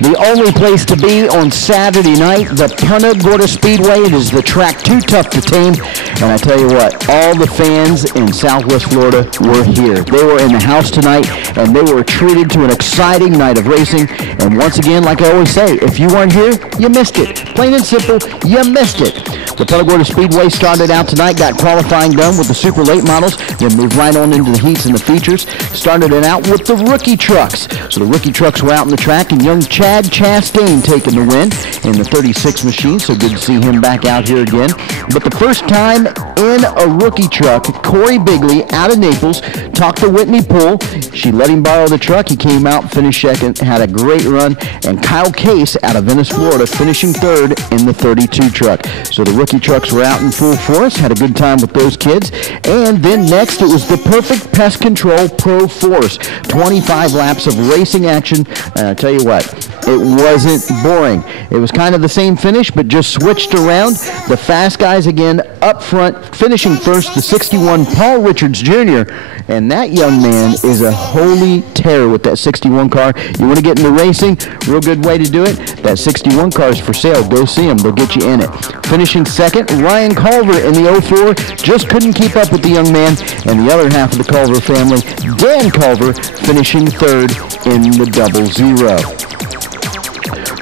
The only place to be on Saturday night, the Punta Gorda Speedway. It is the track too tough to tame. And I tell you what, all the fans in Southwest Florida were here. They were in the house tonight, and they were treated to an exciting night of racing. And once again, like I always say, if you weren't here, you missed it. Plain and simple, you missed it. The Punta Gorda Speedway started out tonight, got qualifying done with the super late models, then moved right on into the heats and the features. Started it out with the rookie trucks. So the rookie trucks were out in the track, and young Chad Chastain taking the win in the 36 machine. So good to see him back out here again. But the first time in a rookie truck, Corey Bigley out of Naples talked to Whitney Poole. She let him borrow the truck. He came out, finished second, had a great run. And Kyle Case out of Venice, Florida, finishing third in the 32 truck. So the rookie trucks were out in full force, had a good time with those kids. And then next, it was the Perfect Pest Control Pro Force. 25 laps of racing action. And I tell you what, it wasn't boring. It was kind of the same finish, but just switched around. The fast guys again up front, finishing first, the 61 Paul Richards Jr., and that young man is a holy terror with that 61 car. You want to get into racing? Real good way to do it. That 61 car is for sale. Go see them. They'll get you in it. Finishing second, Ryan Culver in the 04. Just couldn't keep up with the young man. And the other half of the Culver family, Dan Culver, finishing third in the 00.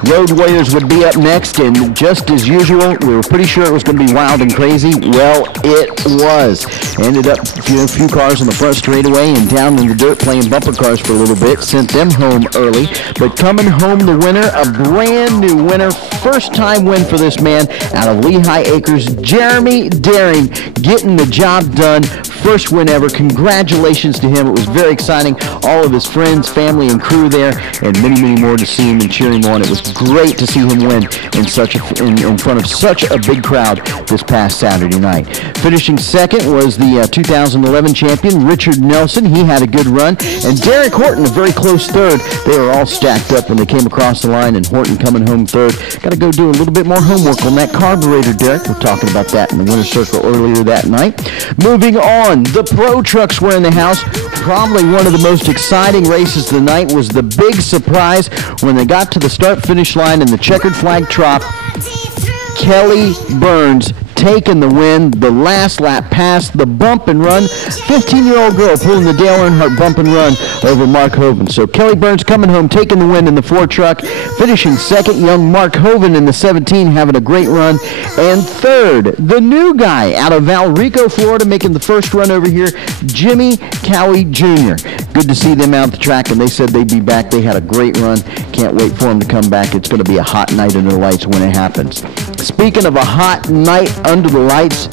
Road Warriors would be up next, and just as usual, we were pretty sure it was going to be wild and crazy. Well, it was. Ended up a few cars on the front straightaway and down in the dirt playing bumper cars for a little bit. Sent them home early. But coming home the winner, a brand new winner. First time win for this man out of Lehigh Acres, Jeremy Daring, getting the job done. First win ever. Congratulations to him. It was very exciting. All of his friends, family, and crew there, and many, many more to see him and cheer him on. It was great to see him win in front of such a big crowd this past Saturday night. Finishing second was the 2011 champion, Richard Nelson. He had a good run. And Derek Horton, a very close third. They were all stacked up when they came across the line, and Horton coming home third. Got to go do a little bit more homework on that carburetor, Derek. We're talking about that in the winner's circle earlier that night. Moving on, the Pro Trucks were in the house. Probably one of the most exciting races of the night was the big surprise when they got to the start-finish line in the checkered flag trop. Kelly Burns taking the win. The last lap past the bump and run. 15-year-old girl pulling the Dale Earnhardt bump and run over Mark Hoven. So Kelly Burns coming home, taking the win in the 4 truck. Finishing second, young Mark Hoven in the 17, having a great run. And third, the new guy out of Valrico, Florida, making the first run over here, Jimmy Cowie Jr. Good to see them out the track, and they said they'd be back. They had a great run. Can't wait for them to come back. It's going to be a hot night under the lights when it happens. Speaking of a hot night under the lights,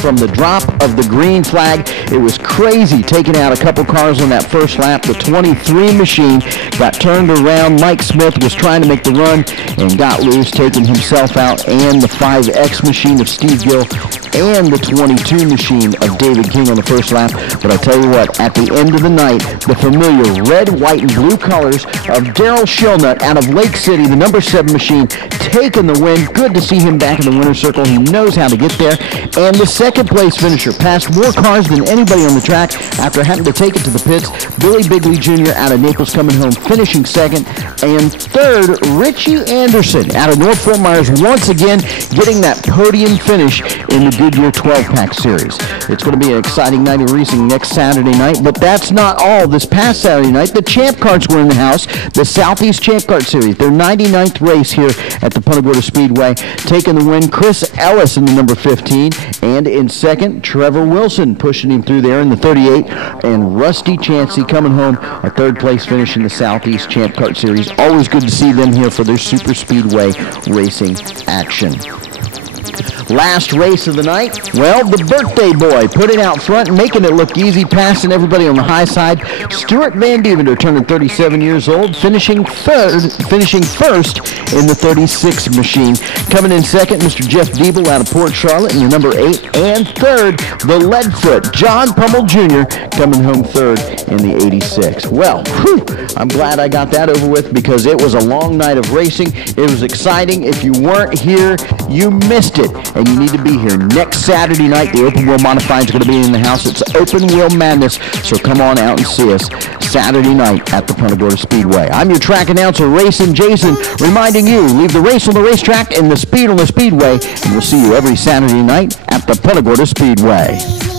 from the drop of the green flag, it was crazy, taking out a couple cars on that first lap. The 23 machine got turned around. Mike Smith was trying to make the run and got loose, taking himself out, and the 5X machine of Steve Gill and the 22 machine of David King on the first lap. But I tell you what, at the end of the night, the familiar red, white, and blue colors of Daryl Shellnut out of Lake City, the number 7 machine, taking the win. Good to see him back in the winner's circle. He knows how to get there. And the second place finisher, passed more cars than anybody on the track after having to take it to the pits. Billy Bigley Jr. out of Naples coming home, finishing second. And third, Richie Anderson out of North Fort Myers, once again getting that podium finish in the Goodyear 12-pack series. It's going to be an exciting night of racing next Saturday night, but that's not all. This past Saturday night, the Champ Carts were in the house, the Southeast Champ Kart Series, their 99th race here at the Punta Gorda Speedway. Taking the win, Chris Ellis in the number 15, and in second, Trevor Wilson pushing him through there in the 38, and Rusty Chansey coming home, a third place finish in the Southeast Champ Kart Series. Always good to see them here for their super speedway racing action. Last race of the night, well, the birthday boy put it out front, making it look easy, passing everybody on the high side. Stuart Van Deventer turning 37 years old, finishing first in the 36 machine. Coming in second, Mr. Jeff Diebel out of Port Charlotte in the number 8. And third, the Leadfoot, John Pummel Jr., coming home third in the 86. Well, I'm glad I got that over with because it was a long night of racing. It was exciting. If you weren't here, you missed it. And you need to be here next Saturday night. The Open Wheel Modified is going to be in the house. It's Open Wheel Madness, so come on out and see us. Saturday night at the Punta Gorda Speedway. I'm your track announcer, Racing Jason, reminding you, leave the race on the racetrack and the speed on the speedway, and we'll see you every Saturday night at the Punta Gorda Speedway.